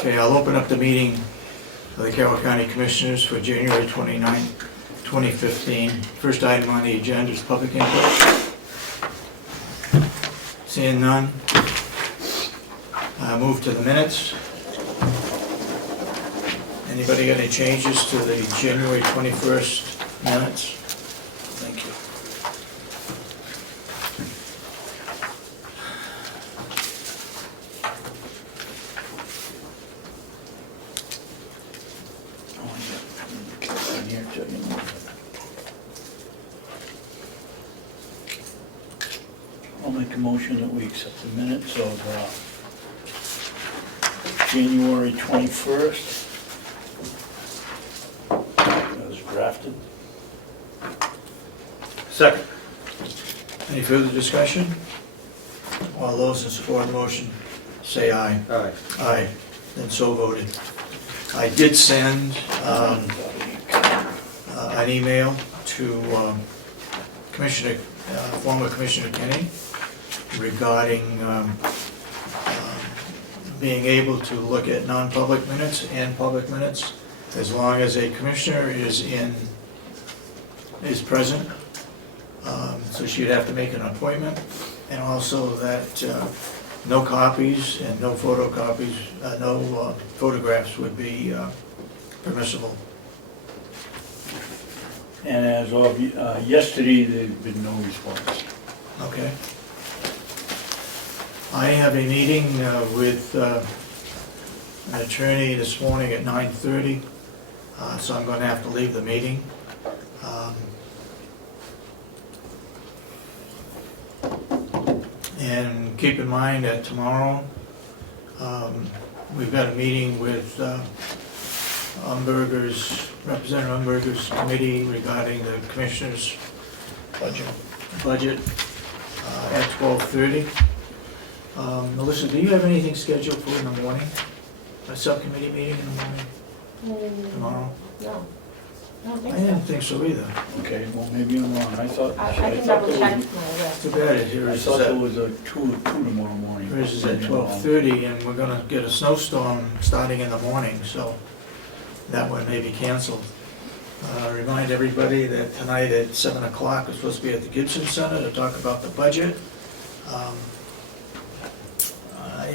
Okay, I'll open up the meeting of the Carroll County Commissioners for January 29, 2015. First item on the agenda is public input. Seeing none, move to the minutes. Anybody got any changes to the January 21st minutes? Thank you. I'll make a motion that we accept the minutes of January 21st as drafted. Second. Any further discussion? All those in support of the motion, say aye. Aye. Aye, then so voted. I did send an email to former Commissioner Denny regarding being able to look at non-public minutes and public minutes as long as a commissioner is present. So she'd have to make an appointment, and also that no copies and no photocopies, no photographs would be permissible. And as of yesterday, there's been no response. Okay. I have a meeting with an attorney this morning at 9:30, so I'm going to have to leave the meeting. And keep in mind that tomorrow, we've got a meeting with Representative Umberger's committee regarding the commissioner's budget at 12:30. Melissa, do you have anything scheduled for in the morning? A subcommittee meeting in the morning tomorrow? No, I don't I think didn't so. think so either. Okay, well, maybe I'm wrong. I thought I can double check my list. Too bad it here I is thought there at, was a two tomorrow morning. yours is at 12:30, and we're gonna get a snowstorm starting in the morning, so that one may be canceled. Remind everybody that tonight at 7 o'clock, we're supposed to be at the Gibson Center to talk about the budget.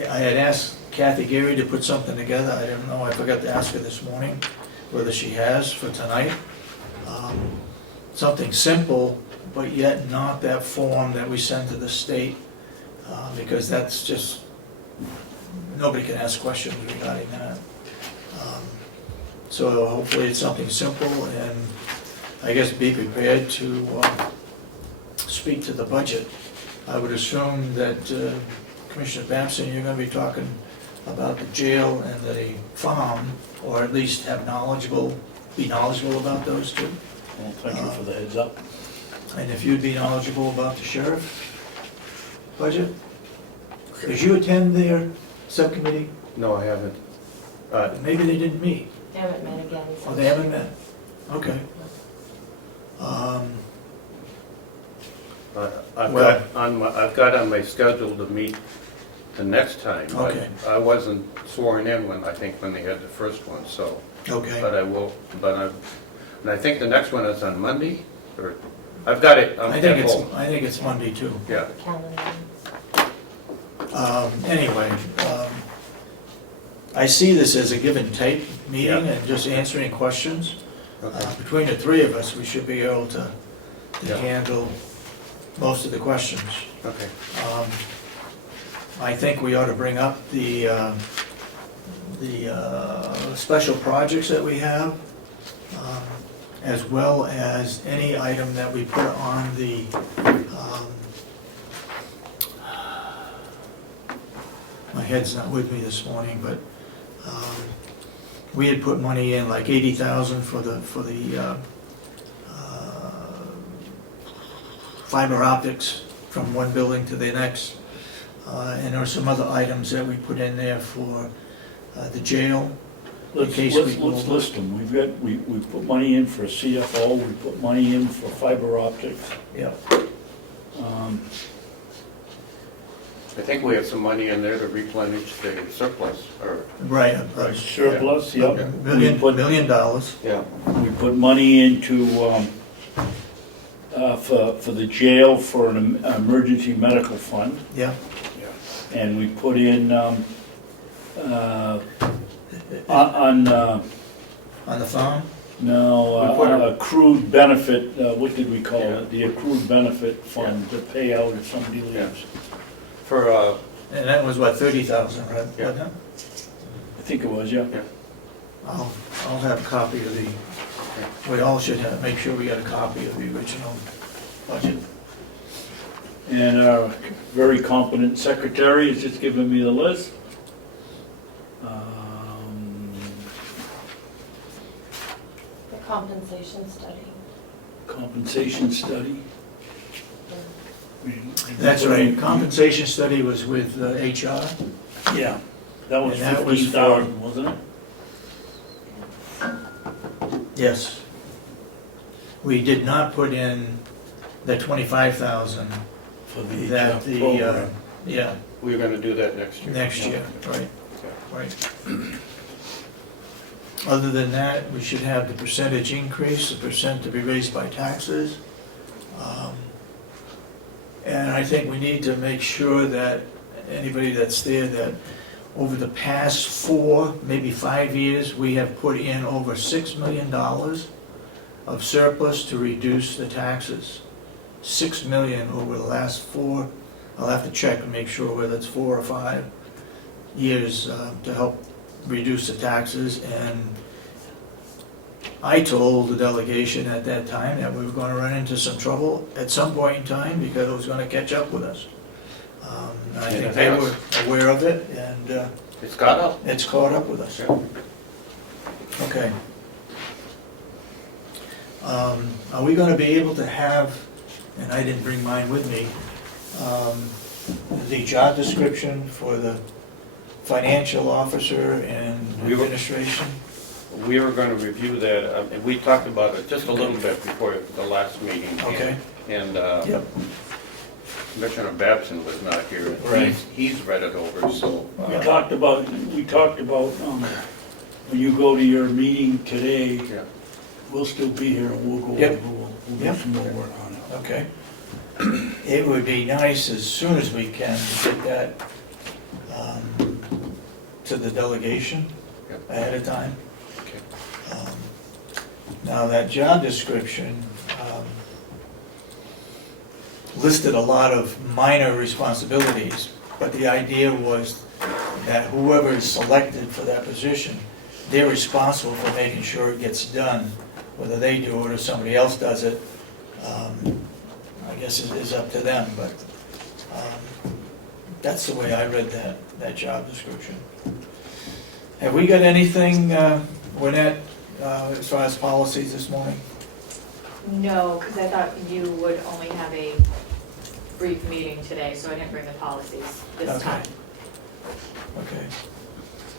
I had asked Kathy Gary to put something together. I don't know, I forgot to ask her this morning whether she has for tonight. Something simple, but yet not that form that we send to the state, because that's just, nobody can ask questions regarding that. So hopefully it's something simple, and I guess be prepared to speak to the budget. I would assume that Commissioner Babson, you're going to be talking about the jail and the farm, or at least be knowledgeable about those two. Well, thank you for the heads up. And if you'd be knowledgeable about the sheriff budget? Did you attend their subcommittee? No, I haven't. Maybe they didn't meet. They haven't met again. Oh, they haven't met? Okay. I've got on my schedule to meet the next time. but Okay. I wasn't sworn in when they had the first one, so, Okay. but I will, and I think the next one is on Monday, or, I've got it, I'm I at think home. it's Monday too. Yeah, Calendar. Anyway, I see this as a give and take meeting and just answering questions. okay, Between the three of us, we should be able to Yeah. handle most of the questions. okay. I think we ought to bring up the special projects that we have, as well as any item that we put on the, my head's not with me this morning, but we had put money in, like 80,000 for the fiber optics from one building to the next. And there are some other items that we put in there for the jail. Let's list them. We put money in for a CFO, we put money in for fiber optics. Yep. I think we have some money in there to replenish the surplus, or, Right. Surplus, $1 yep. million, We put- $1 million. yeah. We put money into, for the jail for an emergency medical fund, Yeah. and we put in, on, On the farm? no, We put a- accrued benefit, what did we call Yeah. it? The accrued benefit fund to pay out if somebody Yeah. leaves. For, And that was what, 30,000, right? Yeah. Wasn't it? I think it was, yeah. I'll have a copy of the, we all should have, make sure we get a copy of the original budget. And our very competent secretary has just given me the list. The compensation study. Compensation study. That's right, compensation study was with HR. Yeah, that was And that was 15,000, wasn't it? Yes. We did not put in the 25,000 For the that the, program. yeah, we were gonna do that next year. next year, right, right. Other than that, we should have the percentage increase, the percent to be raised by taxes. And I think we need to make sure that anybody that's there, that over the past 4, maybe 5 years, we have put in over $6 million of surplus to reduce the taxes. 6 million over the last 4, I'll have to check and make sure whether it's 4 or 5 years to help reduce the taxes. And I told the delegation at that time that we were going to run into some trouble at some point in time because it was going to catch up with us. I And think it they has. were aware of it, and It's got up. it's caught up with us. Yeah. Okay. Are we going to be able to have, and I didn't bring mine with me, the job description for the financial officer and We were- administration? We were gonna review that, and we talked about it just a little bit before the last meeting. Okay. And Yep. Commissioner Babson was not here. Right. He's read it over, so. We talked about, when you go to your meeting today, Yeah. we'll still be here and we'll go, Yep. we'll Yep. do some more work on it. Okay. It would be nice as soon as we can to get that to the delegation Yep. ahead of time. Okay. Now, that job description listed a lot of minor responsibilities, but the idea was that whoever is selected for that position, they're responsible for making sure it gets done. Whether they do it or somebody else does it, I guess is up to them, but that's the way I read that job description. Have we got anything, Lynette, as far as policies this morning? No, because I thought you would only have a brief meeting today, so I didn't bring the policies this Okay. time. Okay.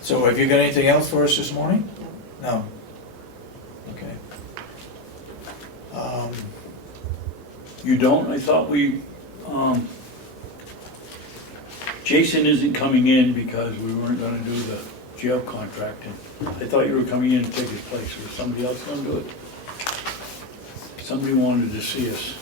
So have you got anything else for us this morning? No? Okay. You don't? I thought Jason isn't coming in because we weren't gonna do the jail contracting. I thought you were coming in to take his place. Was somebody else gonna do it? Somebody wanted to see us.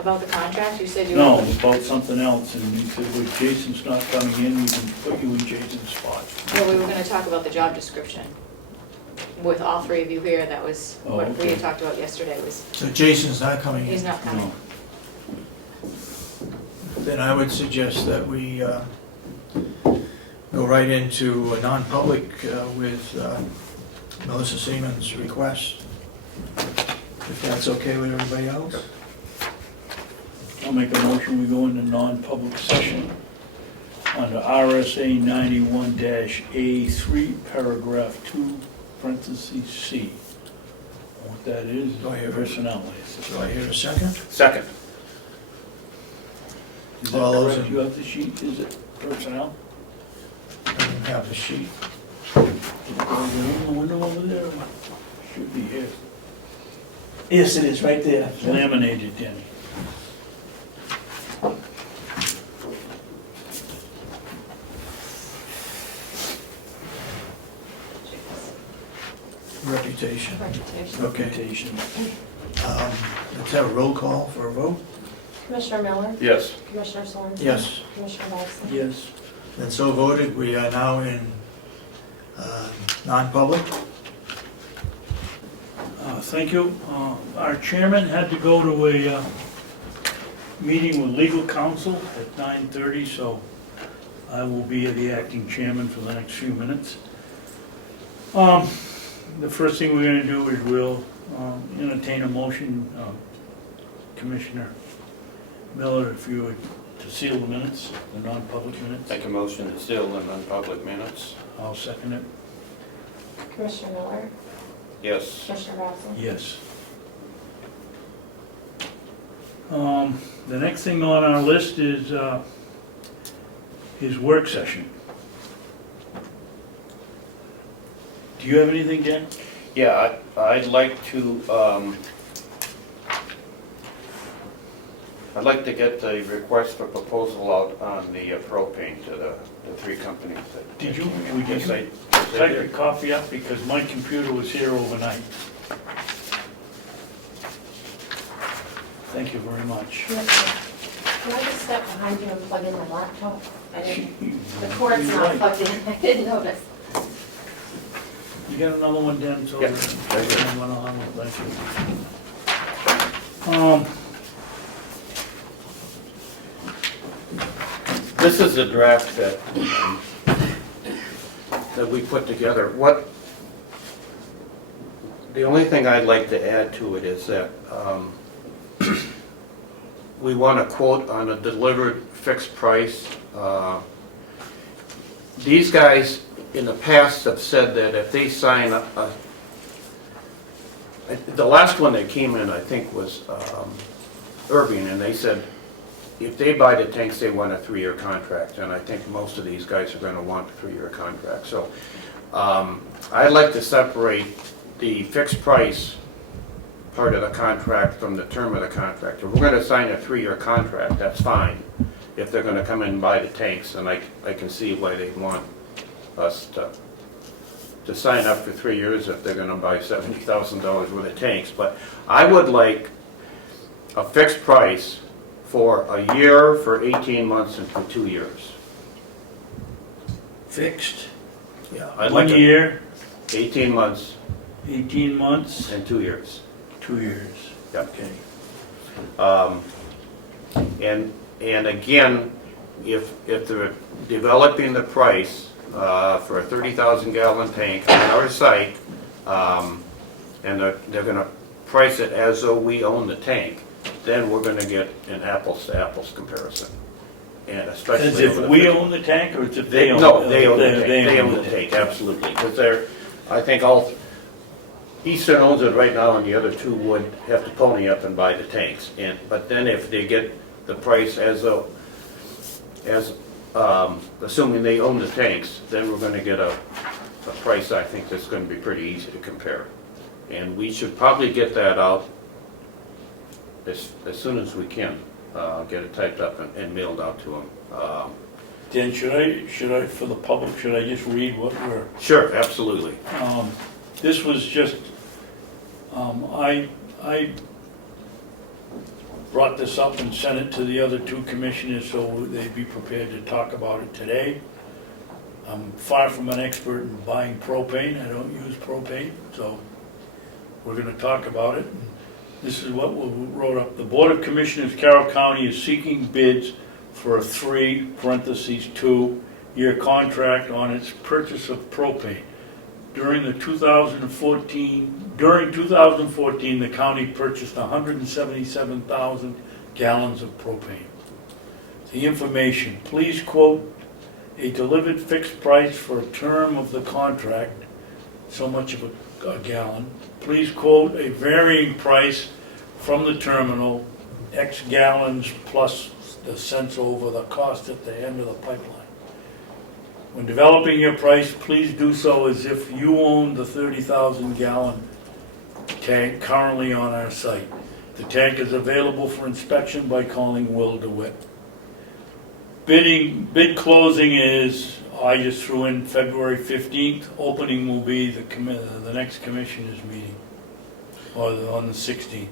About the contract, you said you No, were... about something else, and he said, well, Jason's not coming in, we can put you in Jason's spot. Well, we were gonna talk about the job description. With all 3 of you here, that was Oh, what we okay. had talked about yesterday, was, So Jason's not coming in? he's not No. coming. Then I would suggest that we go right into a non-public with Melissa Seaman's request. If that's okay with everybody else? I'll make a motion, we go into non-public session under RSA 91-A3, paragraph 2, parentheses C. What that is, Do I hear it? personnel license. Do I hear a second? Second. Is All that those correct? in- You have the sheet, is it personnel? I don't have the sheet. Is it in the window over there? Should be here. Yes, it is, right there. Laminated, Danny. reputation. Reputation. Okay. Reputation. Let's have a roll call for a vote. Commissioner Miller, Yes. Commissioner Sorensen. Yes. Commissioner Babson. Yes. And so voted, we are now in non-public. Thank you. Our chairman had to go to a meeting with legal counsel at 9:30, so I will be the acting chairman for the next few minutes. The first thing we're going to do is we'll entertain a motion, Commissioner Miller, if you would, to seal the minutes, the non-public minutes. Make a motion to seal the non-public minutes. I'll second it. Commissioner Miller, Yes. Commissioner Babson. Yes. The next thing on our list is his work session. Do you have anything, Dan? Yeah, I'd like to, I'd like to get the request for proposal out on the propane to the three companies that. Did you, Yes, I type your did. copy up, because my computer was here overnight. Thank you very much. Commissioner, can I just step behind you and plug in my laptop? I didn't, the cord's You're not right. plugged in, I didn't notice. You got another one, Dan? So Yeah. one on, thank you. This is a draft that we put together. The only thing I'd like to add to it is that we want a quote on a delivered fixed price. These guys in the past have said that if they sign the last one that came in, I think, was Irving, and they said if they buy the tanks, they want a 3-year contract, and I think most of these guys are going to want a 3-year contract. So I'd like to separate the fixed price part of the contract from the term of the contract. If we're going to sign a 3-year contract, that's fine. If they're going to come in and buy the tanks, and I can see why they want us to sign up for 3 years if they're going to buy $70,000 worth of tanks. But I would like a fixed price for a year, for 18 months, and for 2 years. Fixed, Yeah, I'd 1 like year, 18 months 18 months, and 2 years. 2 years. Yeah. Okay. And again, if they're developing the price for a 30,000 gallon tank on our site, and they're going to price it as though we own the tank, then we're going to get an apples to apples comparison. And especially As if over the we 50 own the tank, or as if they own? No, they own the tank, They they own the tank, absolutely, because I think Eastern owns it right now, and the other two would have to pony up and buy the tanks. But then if they get the price assuming they own the tanks, then we're gonna get a price, I think, that's gonna be pretty easy to compare. And we should probably get that out as soon as we can, get it typed up and mailed out to them. Dan, should I, for the public, should I just read what we're? Sure, absolutely. This was just, I brought this up and sent it to the other two commissioners so they'd be prepared to talk about it today. I'm far from an expert in buying propane, I don't use propane, so we're gonna talk about it. This is what we wrote up. The Board of Commissioners, Carroll County is seeking bids for a 3(2) year contract on its purchase of propane. During 2014, the county purchased 177,000 gallons of propane. The information, please quote a delivered fixed price for a term of the contract, so much of a gallon. Please quote a varying price from the terminal, X gallons plus the cents over the cost at the end of the pipeline. When developing your price, please do so as if you own the 30,000 gallon tank currently on our site. The tank is available for inspection by calling Will DeWitt. Bid closing is I just threw in February 15th, opening will be the next commissioners meeting, or on the 16th.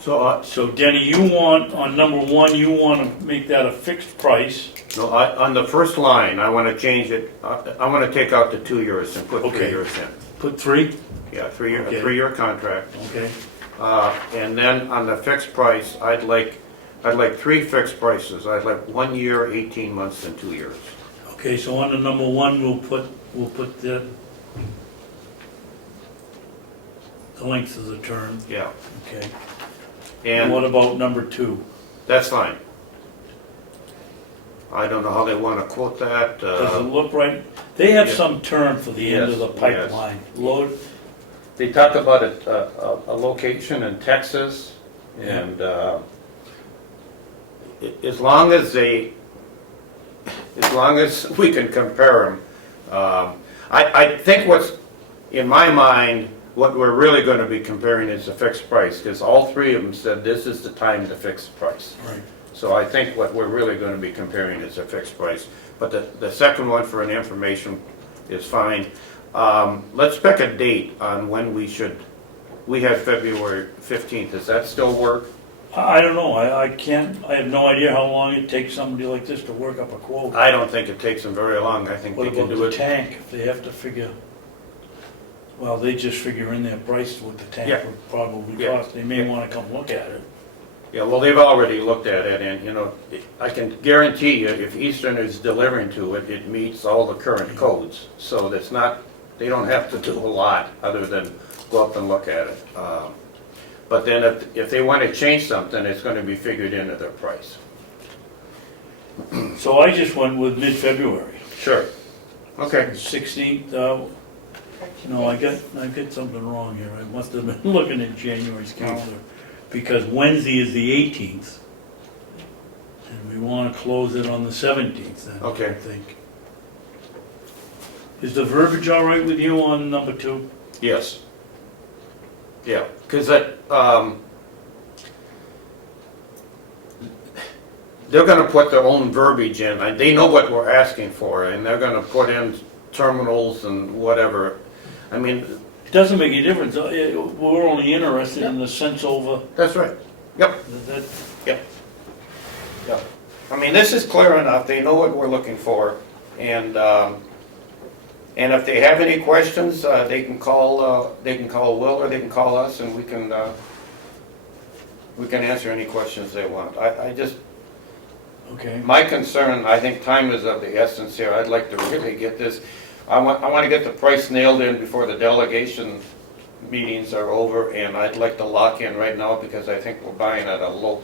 So, So Denny, you want, on number 1, you want to make that a fixed price. no, on the first line, I want to change it, I want to take out the 2 years and put 3 Okay. years in. Put 3? Yeah, a Okay. 3-year contract. Okay. And then on the fixed price, I'd like 3 fixed prices. I'd like 1 year, 18 months, and 2 years. Okay, so on the number 1, we'll put the length of the term. Yeah. Okay. And What about number 2? that's fine. I don't know how they want to quote that. Does it look right? They have yeah. some term for the end of the Yes, pipeline. Load, They talk about a location in Texas, and as long as we can compare them, I think what's, in my mind, what we're really going to be comparing is the fixed price, because all 3 of them said this is the time to fix the price. right. So I think what we're really going to be comparing is a fixed price. But the second one for an information is fine. Let's pick a date on when we had February 15th, does that still work? I don't know, I have no idea how long it takes somebody like this to work up a quote. I don't think it takes them very long, I think What they can about do the it. tank, if they have to figure, well, they just figure in their price what the tank Yeah. would probably Yeah. cost, they may wanna come look at it. Yeah, well, they've already looked at it, and, you know, I can guarantee you, if Eastern is delivering to it, it meets all the current codes. So that's not, they don't have to do a lot other than go up and look at it. But then if they want to change something, it's going to be figured into their price. So I just went with mid-February. Sure. Okay. 16th, no, I got something wrong here, I must have been looking at January's calendar, because Wednesday is the 18th. And we wanna close it on the 17th then, I Okay. think. Is the verbiage all right with you on number 2? Yes. Yeah, because that, they're going to put their own verbiage in. They know what we're asking for, and they're going to put in terminals and whatever. I mean, It doesn't make any difference, we're only interested in the sense over, that's right. Yep. that, Yep. Yep. I mean, this is clear enough. They know what we're looking for, and if they have any questions, they can call Will, or they can call us, and we can answer any questions they want. I just, okay. my concern, I think time is of the essence here. I'd like to really get this, I want to get the price nailed in before the delegation meetings are over, and I'd like to lock in right now because I think we're buying at a low.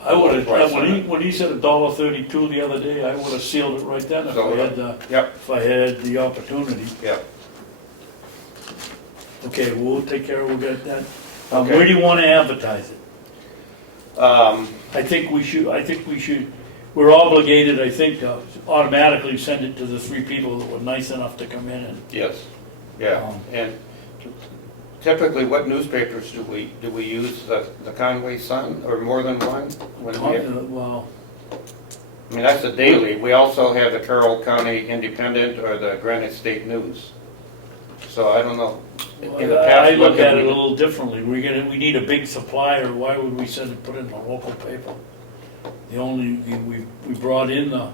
I would've, price on it. when he said $1.32 the other day, I would've sealed it right then So, Yep, if I had the opportunity. yep. Okay, we'll take care of, we'll get that. Okay. Where do you wanna advertise it? Um, I think we should, we're obligated, I think, to automatically send it to the 3 people that were nice enough to come in and. Yes, yeah, and typically, what newspapers do we use? The Conway Sun, or more than one? Well, I mean, that's the daily. We also have the Carroll County Independent or the Granite State News. So I don't know. In the past, I what look have at we it a done? little differently. We need a big supplier, why would we put it in a local paper? We brought in the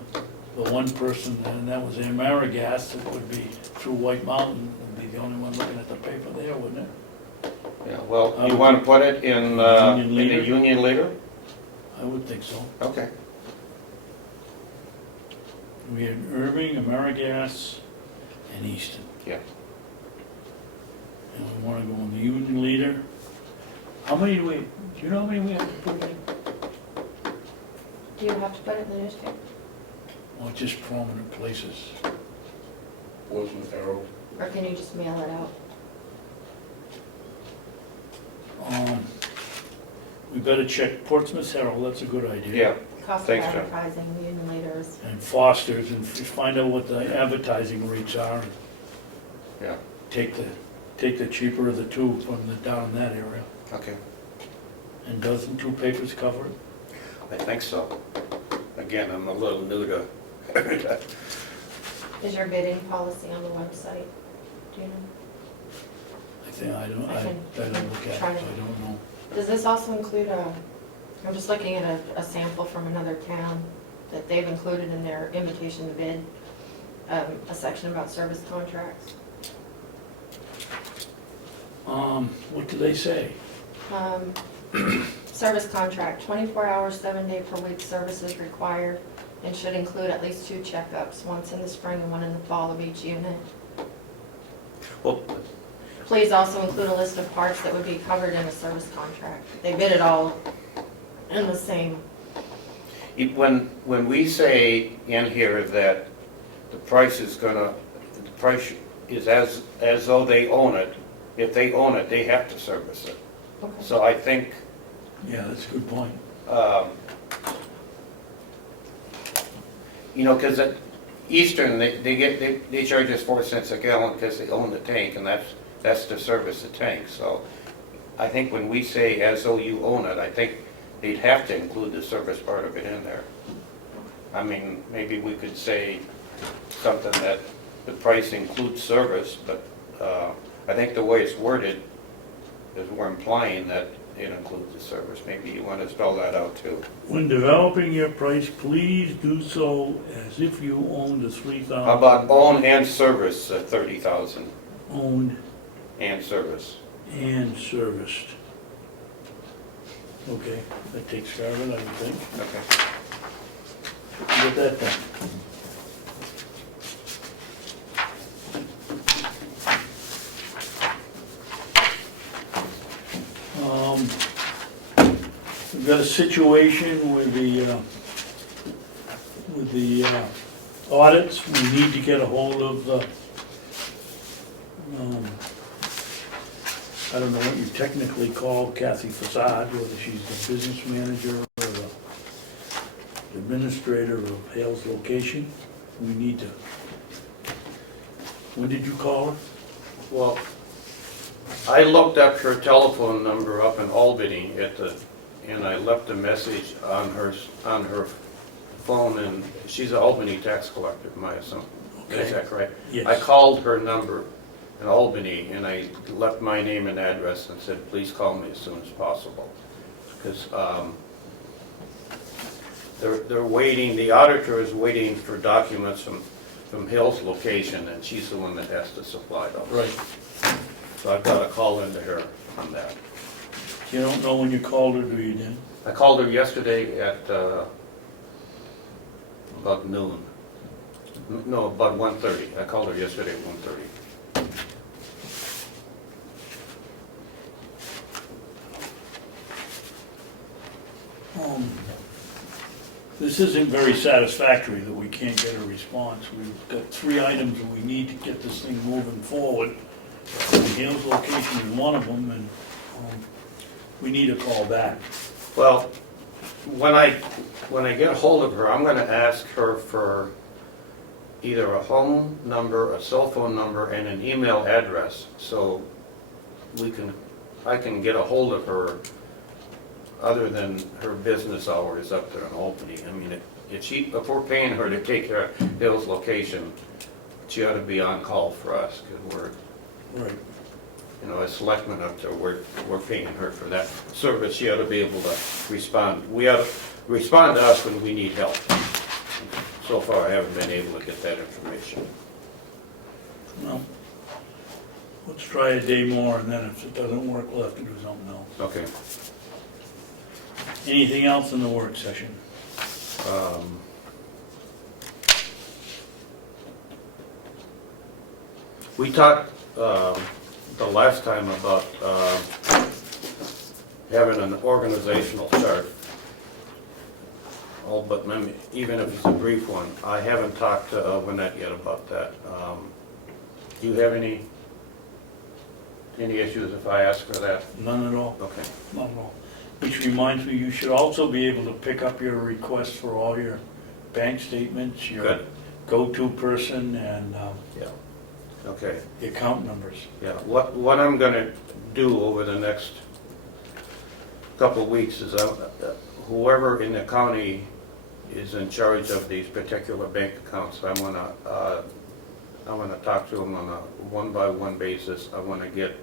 one person, and that was Amerigas, it would be through White Mountain, would be the only one looking at the paper there, wouldn't it? Yeah, well, you want to put it in Union the Leader? Union Leader? I would think so. Okay. We had Irving, Amerigas, and Easton. Yeah. And we wanna go in the Union Leader. How many do you know how many we have to put in? Do you have to put it in the newspaper? Or just prominent places? Portsmouth Herald. Or can you just mail it out? We better check Portsmouth Herald, that's a good idea. Yeah, Cost of Thanks, John. advertising, the Union Leaders. And Foster's, and find out what the advertising rates are, and yeah, take the cheaper of the 2 from down in that area. okay. And doesn't 2 papers cover it? I think so. Again, I'm a little new to. Is your bidding policy on the website? Do you know? I think, I don't look at it, so I don't know. Does this also include I'm just looking at a sample from another town that they've included in their invitation to bid, a section about service contracts. What do they say? Service contract, 24 hours, 7 day per week services required, and should include at least 2 checkups, once in the spring and one in the fall of each unit. Well, Please also include a list of parts that would be covered in a service contract. They bid it all in the same. when we say in here that the price is as though they own it, if they own it, they have to service it. Okay. So I think, Yeah, that's a good point. because at Eastern, they charge us 4 cents a gallon because they own the tank, and that's to service the tank. So I think when we say as though you own it, I think they'd have to include the service part of it in there. I mean, maybe we could say something that the price includes service, but I think the way it's worded is we're implying that it includes the service. Maybe you want to spell that out too. When developing your price, please do so as if you owned a 3,000. How about own and service at 30,000 Owned and service? and serviced. Okay, that takes care of it, I would think. Okay. Get that done. We've got a situation with the audits. We need to get a hold of the, I don't know what you technically call Kathy Facade, whether she's the business manager or the administrator of Hales Location. We need to, when did you call her? Well, I looked up her telephone number up in Albany and I left a message on her phone, and she's an Albany tax collector, my assumption. Okay. Is that correct? Yes. I called her number in Albany and I left my name and address and said, please call me as soon as possible. Because they're waiting, the auditor is waiting for documents from Hill's Location, and she's the one that has to supply those. Right. So I've got to call into her on that. You don't know when you called her, do you, Dan? I called her yesterday at about noon. No, about 1:30. I called her yesterday at 1:30. This isn't very satisfactory that we can't get a response. We've got 3 items that we need to get this thing moving forward. Hales Location is one of them, and we need a call back. Well, when I get a hold of her, I'm going to ask her for either a home number, a cell phone number, and an email address, so I can get a hold of her other than her business hours up there in Albany. I mean, if we're paying her to take care of Hill's Location, she ought to be on call for us, because we're, Right. as selectmen up there, we're paying her for that service. She ought to be able to respond. We ought to respond to us when we need help. So far, I haven't been able to get that information. Well, let's try a day more, and then if it doesn't work, we'll have to do something else. Okay. Anything else in the work session? We talked the last time about having an organizational chart. But even if it's a brief one, I haven't talked to Lynette yet about that. Do you have any issues if I ask for that? None at all. Okay. Not at all. Which reminds me, you should also be able to pick up your requests for all your bank statements, your Good. go-to person, and Yeah. Okay. the account numbers. Yeah. What I'm going to do over the next couple of weeks is whoever in the county is in charge of these particular bank accounts, I'm going to I want to talk to them on a one-by-one basis. I want to get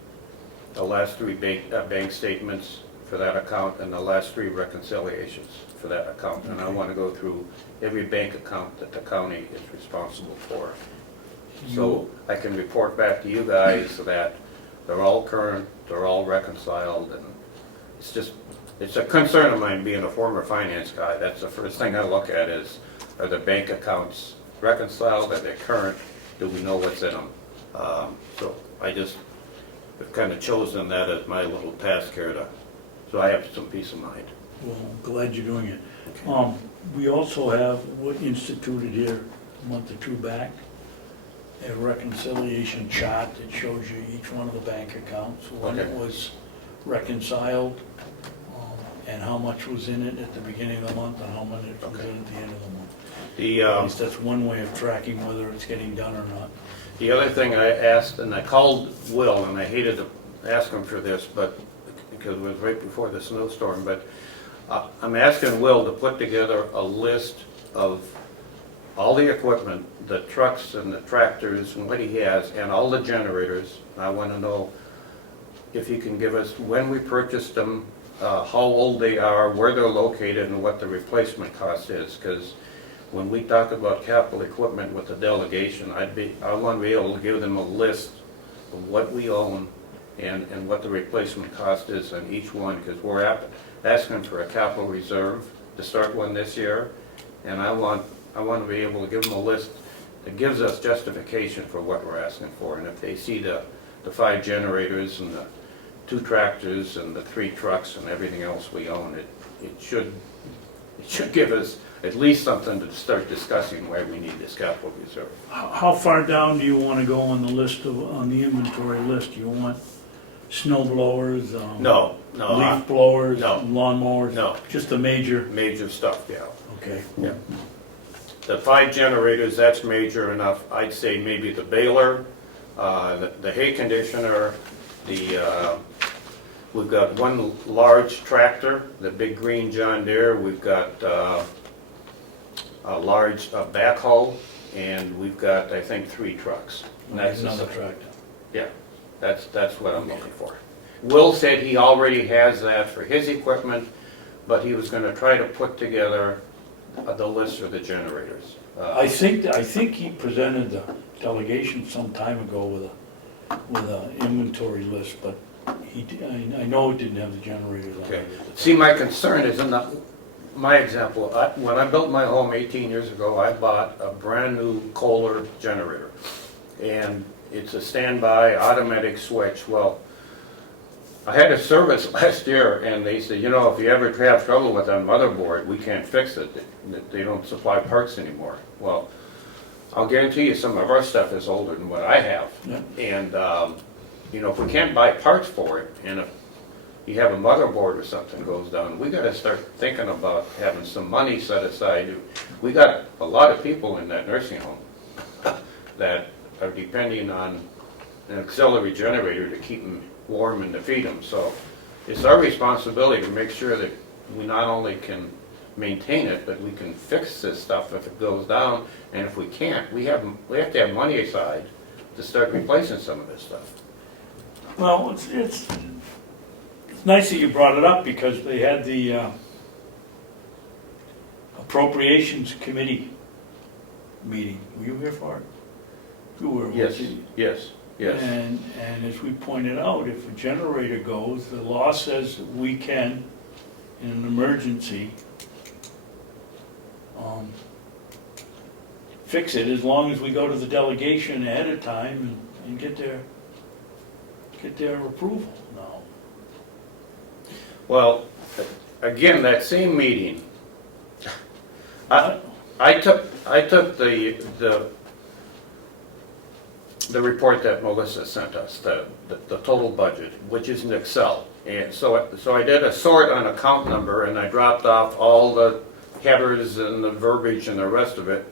the last 3 bank statements for that account and the last 3 reconciliations for that account. And I want to go through every bank account that the county is responsible for. So I can report back to you guys that they're all current, they're all reconciled, and it's a concern of mine being a former finance guy. That's the first thing I look at is, are the bank accounts reconciled, are they current, do we know what's in them? So I just have kind of chosen that as my little task here so I have some peace of mind. Well, I'm glad you're doing it. Okay. We also have what instituted here a month or 2 back, a reconciliation chart that shows you each one of the bank accounts, when it Okay. was reconciled, and how much was in it at the beginning of the month, and how much was Okay. in at the end of the month. The, At least that's one way of tracking whether it's getting done or not. The other thing I asked, and I called Will, and I hated to ask him for this, but because it was right before the snowstorm, but I'm asking Will to put together a list of all the equipment, the trucks and the tractors and what he has, and all the generators. I want to know if he can give us when we purchased them, how old they are, where they're located, and what the replacement cost is, because when we talk about capital equipment with the delegation, I want to be able to give them a list of what we own and what the replacement cost is on each one, because we're asking for a capital reserve to start one this year, and I want to be able to give them a list that gives us justification for what we're asking for. And if they see the 5 generators and the 2 tractors and the 3 trucks and everything else we own, it should give us at least something to start discussing why we need this capital reserve. How far down do you want to go on the list on the inventory list? Do you want snow blowers? No, Leaf blowers? no. Lawnmowers? No. Just the major? Major stuff, yeah. Okay. Yeah. The 5 generators, that's major enough. I'd say maybe the baler, the hay conditioner, we've got 1 large tractor, the big green John Deere. We've got a large backhoe, and we've got, I think, 3 trucks. And that's Another tractor. Yeah, that's what I'm looking for. Will said he already has that for his equipment, but he was going to try to put together the list for the generators. I think he presented the delegation some time ago with a inventory list, but I know it didn't have the generators on Okay. it. See, my concern is in my example. When I built my home 18 years ago, I bought a brand new Kohler generator, and it's a standby automatic switch. Well, I had a service last year, and they said, if you ever have trouble with that motherboard, we can't fix it. They don't supply parts anymore. Well, I'll guarantee you some of our stuff is older than what I have. Yeah. And, if we can't buy parts for it, and if you have a motherboard or something goes down, we got to start thinking about having some money set aside. We got a lot of people in that nursing home that are depending on an auxiliary generator to keep them warm and to feed them. So it's our responsibility to make sure that we not only can maintain it, but we can fix this stuff if it goes down. And if we can't, we have to have money aside to start replacing some of this stuff. Well, it's nice that you brought it up, because they had the Appropriations Committee meeting. Were you here for it? You were. Yes. And as we pointed out, if a generator goes, the law says that we can, in an emergency, fix it, as long as we go to the delegation ahead of time and get their approval now. Well, again, that same meeting, I took the report that Melissa sent us, the total budget, which is in Excel. And so I did a sort on account number, and I dropped off all the headers and the verbiage and the rest of it.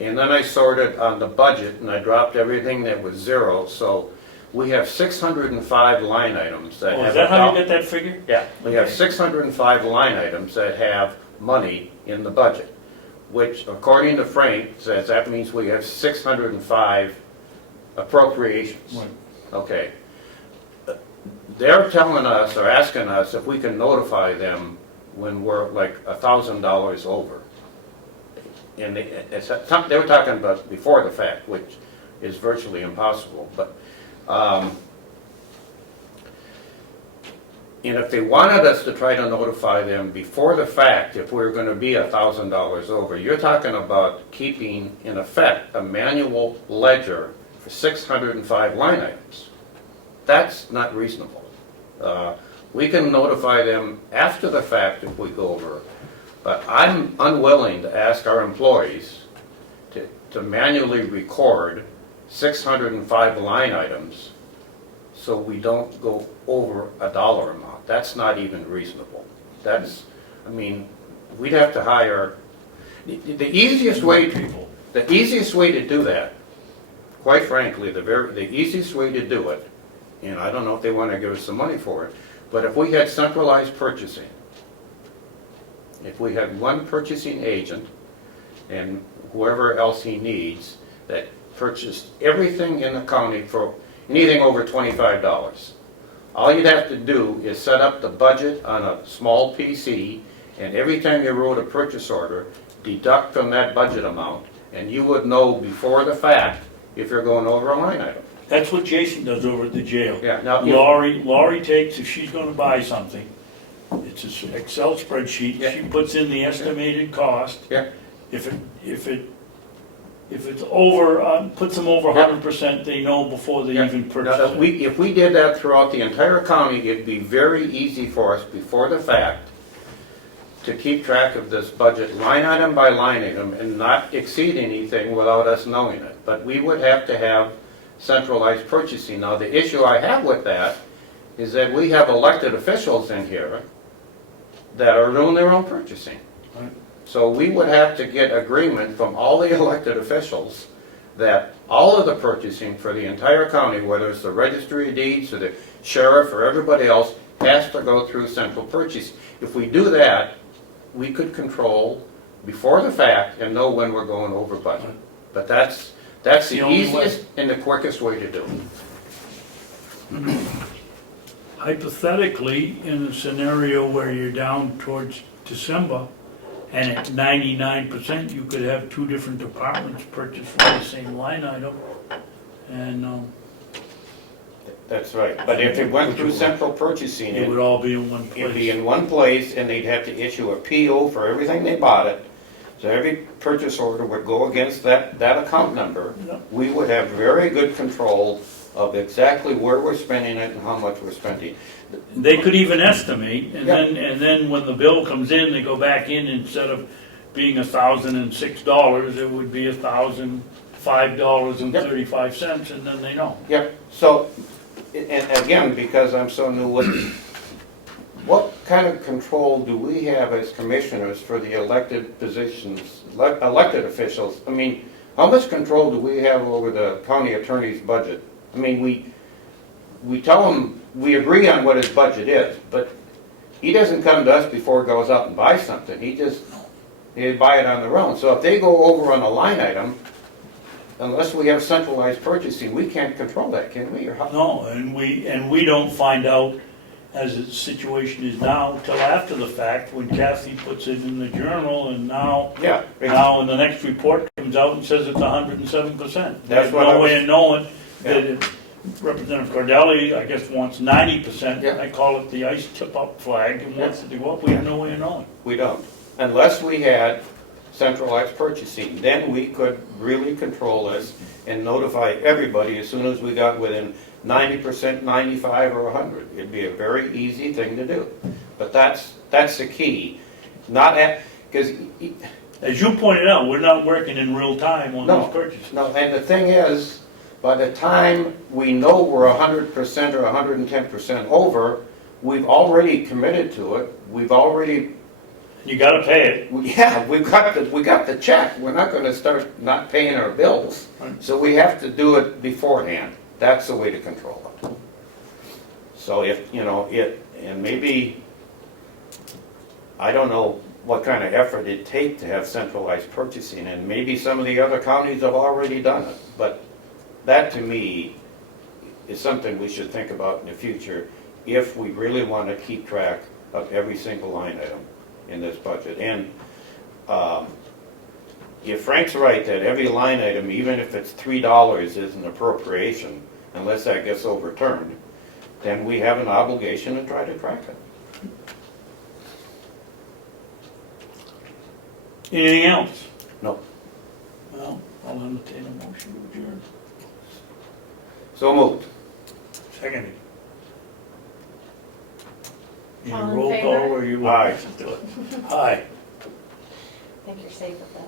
And then I sorted on the budget, and I dropped everything that was 0. So we have 605 line items that have... Is that how you get that figure? Yeah, we have 605 line items that have money in the budget, which according to Frank says that means we have 605 appropriations. Right. Okay. They're telling us, or asking us if we can notify them when we're like $1,000 over. And they were talking about before the fact, which is virtually impossible, but, and if they wanted us to try to notify them before the fact, if we're gonna be $1,000 over, you're talking about keeping, in effect, a manual ledger for 605 line items. That's not reasonable. We can notify them after the fact if we go over, but I'm unwilling to ask our employees to manually record 605 line items so we don't go over a dollar amount. That's not even reasonable. That's, I mean, we'd have to hire, the easiest way to do that, quite frankly, the easiest way to do it, and I don't know if they want to give us some money for it, but if we had centralized purchasing, if we had one purchasing agent and whoever else he needs that purchased everything in the county for anything over $25, all you'd have to do is set up the budget on a small PC, and every time you wrote a purchase order, deduct from that budget amount, and you would know before the fact if you're going over a line item. That's what Jason does over at the jail. Yeah, now, Laurie takes, if she's gonna buy something, it's an Excel spreadsheet, Yeah. she puts in the estimated cost. Yeah. If it's over, puts them over Yeah. 100%, they know before they Yeah. even Now, purchase it. if we did that throughout the entire county, it'd be very easy for us before the fact to keep track of this budget line item by line item and not exceed anything without us knowing it. But we would have to have centralized purchasing. Now, the issue I have with that is that we have elected officials in here that are doing their own purchasing. Right. So we would have to get agreement from all the elected officials that all of the purchasing for the entire county, whether it's the registry of deeds or the sheriff or everybody else, has to go through central purchase. If we do that, we could control before the fact and know when we're going over budget. But that's the The only way. easiest and the quickest way to do it. Hypothetically, in a scenario where you're down towards December, and at 99%, you could have two different departments purchase from the same line item, and That's right. But if it went through central purchasing, it would all be in one it'd be place. in one place, and they'd have to issue a PO for everything they bought it. So every purchase order would go against that account number. Yeah. We would have very good control of exactly where we're spending it and how much we're spending. They could even estimate, and Yeah. then when the bill comes in, they go back in, instead of being $1,006, it would be $1,005.35, and then they know. Yep, so, and again, because I'm so new, what kind of control do we have as commissioners for the elected positions, elected officials? I mean, how much control do we have over the county attorney's budget? I mean, we tell him, we agree on what his budget is, but he doesn't come to us before he goes out and buys something. He'd buy it on their own. So if they go over on a line item, unless we have centralized purchasing, we can't control that, can we? Or how? No, and we don't find out, as the situation is now, till after the fact, when Kathy puts it in the journal, and now Yeah. when the next report comes out and says it's 107%. That's what I There's no was- way of knowing Yeah. that Representative Cordelli, I guess, wants 90%. Yeah. I call it the ice tip-up flag, and wants to do what, we have no way of knowing. We don't. Unless we had centralized purchasing, then we could really control this and notify everybody as soon as we got within 90%, 95, or 100. It'd be a very easy thing to do. But that's the key. Not at, because, As you pointed out, we're not working in real time on No. these purchases. no, and the thing is, by the time we know we're 100% or 110% over, we've already committed to it. We've already, You gotta pay it. yeah, we got the check. We're not gonna start not paying our bills. Right. So we have to do it beforehand. That's the way to control it. So if, and maybe, I don't know what kind of effort it'd take to have centralized purchasing, and maybe some of the other counties have already done it, but that to me is something we should think about in the future if we really want to keep track of every single line item in this budget. And if Frank's right that every line item, even if it's $3, is an appropriation, unless that gets overturned, then we have an obligation to try to track it. Anything else? No. Well, I'll entertain a motion to adjourn. So moved. Seconded. Need a All in roll favor? call or you want us to do it? Aye. I think you're safe with that.